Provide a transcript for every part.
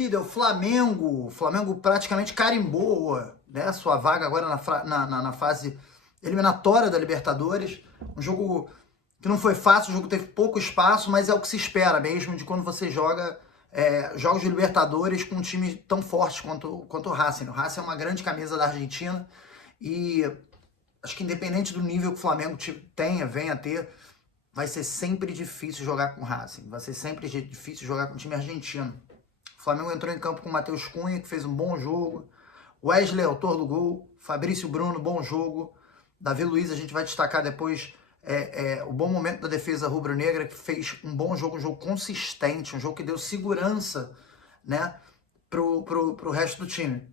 aqui, deu Flamengo. O Flamengo praticamente carimbou, né, sua vaga agora na fase eliminatória da Libertadores. Um jogo que não foi fácil, o jogo teve pouco espaço, mas é o que se espera mesmo de quando você joga jogos de Libertadores com um time tão forte quanto o Racing. O Racing é uma grande camisa da Argentina e acho que independente do nível que o Flamengo venha a ter, vai ser sempre difícil jogar com o Racing. Vai ser sempre difícil jogar com o time argentino. O Flamengo entrou em campo com o Matheus Cunha, que fez um bom jogo. Wesley, autor do gol. Fabrício Bruno, bom jogo. Davi Luiz, a gente vai destacar depois o bom momento da defesa rubro-negra, que fez um bom jogo, um jogo consistente, um jogo que deu segurança, né, pro resto do time.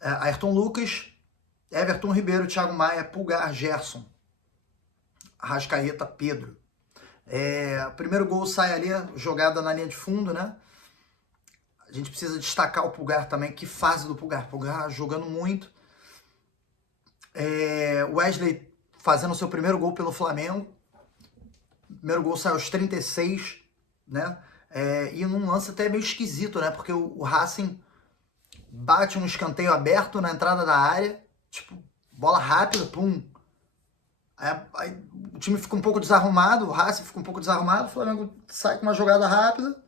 Ayrton Lucas, Everton Ribeiro, Thiago Maia, Pulgar, Gerson, Arrascaeta, Pedro. O primeiro gol sai ali, jogada na linha de fundo, né? A gente precisa destacar o Pulgar também, que fase do Pulgar. Pulgar jogando muito. Wesley fazendo o seu primeiro gol pelo Flamengo. O primeiro gol sai aos 36, né? E num lance até meio esquisito, né? Porque o Racing bate um escanteio aberto na entrada da área, tipo, bola rápida, pum. Aí o time fica um pouco desarrumado, o Racing fica um pouco desarrumado, o Flamengo sai com uma jogada rápida,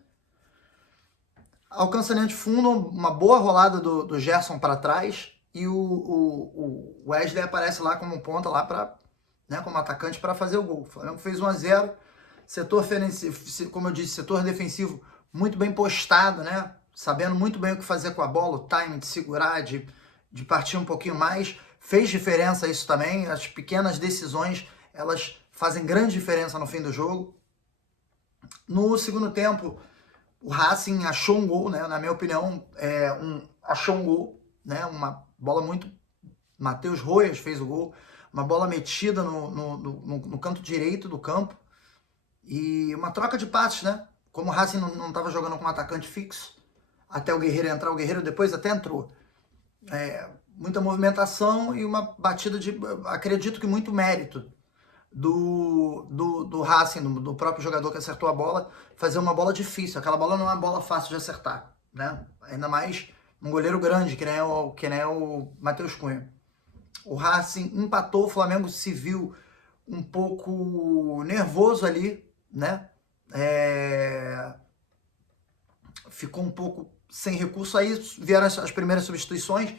alcança a linha de fundo, uma boa rolada do Gerson para trás, e o Wesley aparece lá como ponta, lá né, como atacante para fazer o gol. O Flamengo fez 1-0, setor defensivo, como eu disse, setor defensivo muito bem postado, né, sabendo muito bem o que fazer com a bola, o timing de segurar, de partir um pouquinho mais. Fez diferença isso também, as pequenas decisões, elas fazem grande diferença no fim do jogo. No segundo tempo, o Racing achou um gol, né? Na minha opinião, achou um gol, né? Uma bola muito... Matheus Rojas fez o gol, uma bola metida no canto direito do campo e uma troca de passes, né? Como o Racing não estava jogando com um atacante fixo, até o Guerreiro entrar, o Guerreiro depois até entrou. Muita movimentação e uma batida de, acredito que muito mérito do Racing, do próprio jogador que acertou a bola, fazer uma bola difícil. Aquela bola não é uma bola fácil de acertar, né? Ainda mais um goleiro grande, que nem o Matheus Cunha. O Racing empatou, o Flamengo se viu um pouco nervoso ali, né? Ficou um pouco sem recurso, aí vieram as primeiras substituições.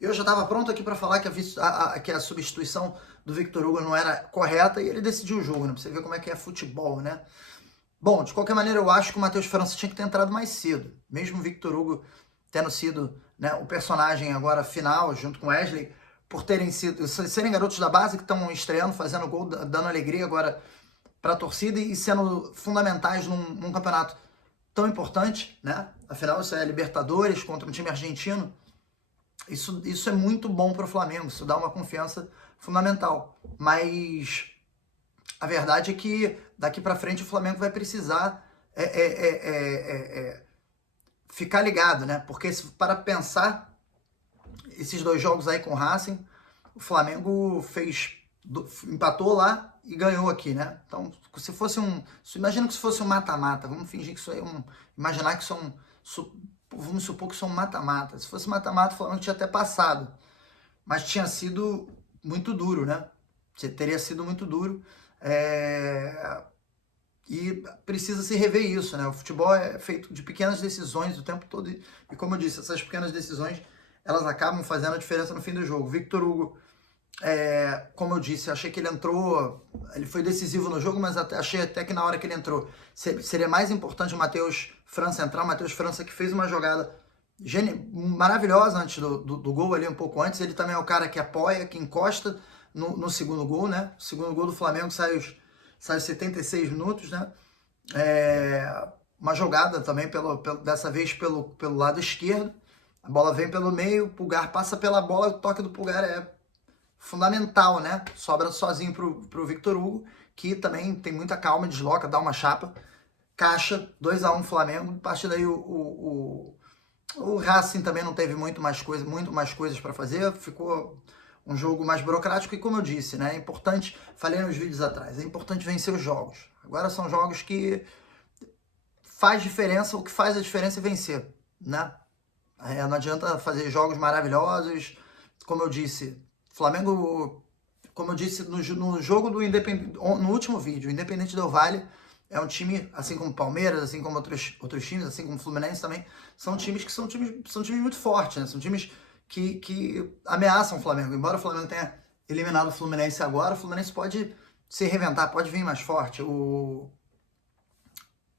Eu já estava pronto aqui para falar que a substituição do Victor Hugo não era correta e ele decidiu o jogo, né? Pra você ver como é que é futebol, né? Bom, de qualquer maneira, eu acho que o Matheus França tinha que ter entrado mais cedo. Mesmo o Victor Hugo tendo sido, né, o personagem agora final, junto com Wesley, por serem garotos da base que estão estreando, fazendo gol, dando alegria agora para a torcida e sendo fundamentais num campeonato tão importante, né? Afinal, isso é Libertadores contra um time argentino. Isso é muito bom para o Flamengo, isso dá uma confiança fundamental. Mas a verdade é que daqui para frente o Flamengo vai precisar ficar ligado, né? Porque para pensar esses dois jogos aí com o Racing, o Flamengo empatou lá e ganhou aqui, né? Então, se fosse imagina que se fosse um mata-mata, vamos fingir que isso aí imaginar que vamos supor que isso é um mata-mata. Se fosse mata-mata, o Flamengo tinha até passado. Mas tinha sido muito duro, né? Teria sido muito duro. E precisa se rever isso, né? O futebol é feito de pequenas decisões o tempo todo. E como eu disse, essas pequenas decisões, elas acabam fazendo a diferença no fim do jogo. Victor Hugo, como eu disse, achei que ele foi decisivo no jogo, mas achei até que na hora que ele entrou seria mais importante o Matheus França entrar. O Matheus França que fez uma jogada maravilhosa antes do gol ali, um pouco antes. Ele também é o cara que apoia, que encosta no segundo gol, né? O segundo gol do Flamengo sai aos 76 minutos, né? Uma jogada também, dessa vez pelo lado esquerdo. A bola vem pelo meio, o Pulgar passa pela bola, o toque do Pulgar é fundamental, né? Sobra sozinho pro Victor Hugo, que também tem muita calma, desloca, dá uma chapa, caixa, 2-1 Flamengo. A partir daí o Racing também não teve muito mais coisas para fazer, ficou um jogo mais burocrático e, como eu disse, né, é importante, falei nos vídeos atrás, é importante vencer os jogos. Agora são jogos que faz diferença, o que faz a diferença é vencer, né? Não adianta fazer jogos maravilhosos. Como eu disse, Flamengo, como eu disse no jogo do Independente, no último vídeo, o Independente Del Valle é um time, assim como o Palmeiras, assim como outros times, assim como o Fluminense também, são times que são times muito fortes, né? São times que ameaçam o Flamengo. Embora o Flamengo tenha eliminado o Fluminense agora, o Fluminense pode se reinventar, pode vir mais forte. O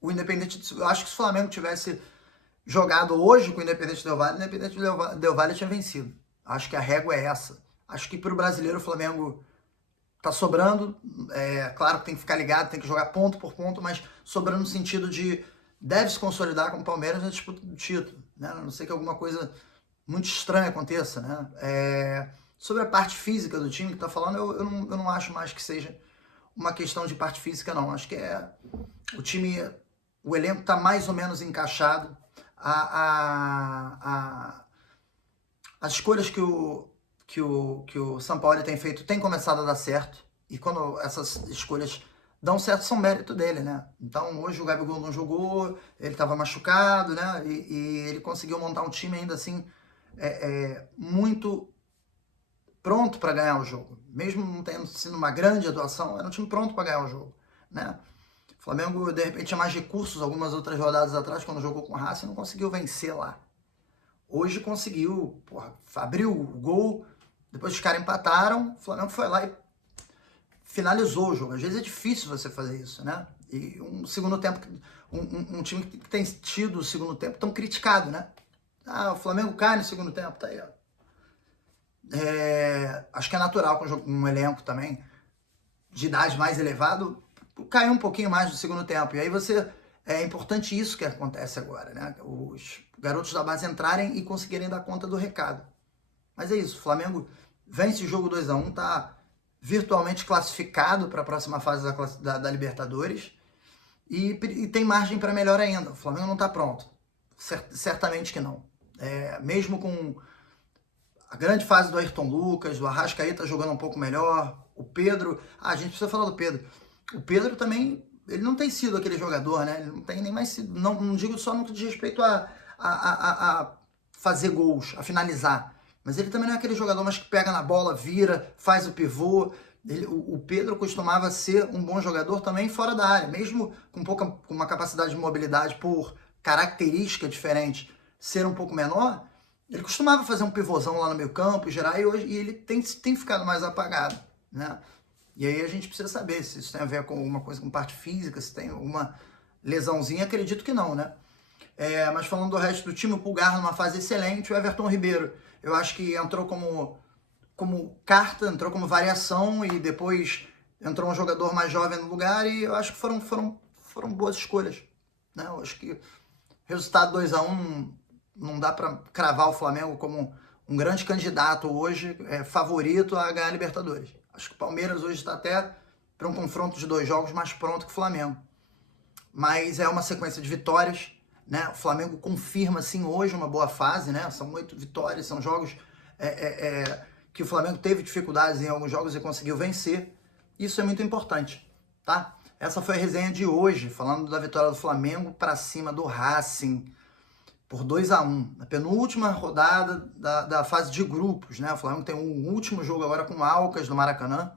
Independente, eu acho que se o Flamengo tivesse jogado hoje com o Independente Del Valle, o Independente Del Valle tinha vencido. Acho que a régua é essa. Acho que para o brasileiro o Flamengo tá sobrando. Claro que tem que ficar ligado, tem que jogar ponto por ponto, mas sobrando no sentido de deve se consolidar com o Palmeiras na disputa do título. Né? A não ser que alguma coisa muito estranha aconteça. Né? Sobre a parte física do time que tá falando, eu não acho mais que seja uma questão de parte física, não. Acho que o time, o elenco tá mais ou menos encaixado. As escolhas que o Sampaoli tem feito tem começado a dar certo. E quando essas escolhas dão certo, são mérito dele, né? Então, hoje o Gabigol não jogou, ele estava machucado, né? E ele conseguiu montar um time ainda assim muito pronto para ganhar o jogo. Mesmo não tendo sido uma grande atuação, era um time pronto para ganhar o jogo, né? O Flamengo, de repente, tinha mais recursos algumas outras rodadas atrás, quando jogou com o Racing, não conseguiu vencer lá. Hoje conseguiu, abriu o gol, depois os caras empataram, o Flamengo foi lá e finalizou o jogo. Às vezes é difícil você fazer isso, né? E um segundo tempo, um time que tem tido o segundo tempo tão criticado, né? O Flamengo cai no segundo tempo, tá aí, ó. Acho que é natural com um elenco também de idade mais elevado, caiu um pouquinho mais no segundo tempo. E aí é importante isso que acontece agora, né? Os garotos da base entrarem e conseguirem dar conta do recado. Mas é isso, o Flamengo vence o jogo 2-1, tá virtualmente classificado para a próxima fase da Libertadores e tem margem para melhor ainda. O Flamengo não está pronto, certamente que não. Mesmo com a grande fase do Ayrton Lucas, o Arrascaeta jogando um pouco melhor, o Pedro... a gente precisa falar do Pedro. O Pedro também, ele não tem sido aquele jogador, né? Ele não tem nem mais sido, não digo só no que diz respeito a fazer gols, a finalizar. Mas ele também não é aquele jogador mais que pega na bola, vira, faz o pivô. O Pedro costumava ser um bom jogador também fora da área, mesmo com uma capacidade de mobilidade por característica diferente, ser um pouco menor, ele costumava fazer um pivôzão lá no meio campo, gerar, e ele tem ficado mais apagado, né? E aí a gente precisa saber se isso tem a ver com alguma coisa com parte física, se tem alguma lesãozinha, acredito que não, né? Mas falando do resto do time, o Pulgar numa fase excelente, o Everton Ribeiro, eu acho que entrou como carta, entrou como variação e depois entrou um jogador mais jovem no lugar e eu acho que foram boas escolhas, né? Eu acho que resultado 2-1 não dá para cravar o Flamengo como um grande candidato hoje, favorito a ganhar a Libertadores. Acho que o Palmeiras hoje está até para um confronto de 2 jogos mais pronto que o Flamengo. Mas é uma sequência de vitórias, né? O Flamengo confirma, sim, hoje uma boa fase, né? São 8 vitórias, são jogos que o Flamengo teve dificuldades em alguns jogos e conseguiu vencer. Isso é muito importante, tá? Essa foi a resenha de hoje, falando da vitória do Flamengo para cima do Racing por 2-1, na penúltima rodada da fase de grupos, né? O Flamengo tem um último jogo agora com o Alcas do Maracanã,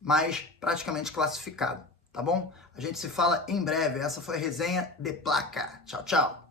mas praticamente classificado, tá bom? A gente se fala em breve. Essa foi a resenha de placa. Tchau, tchau.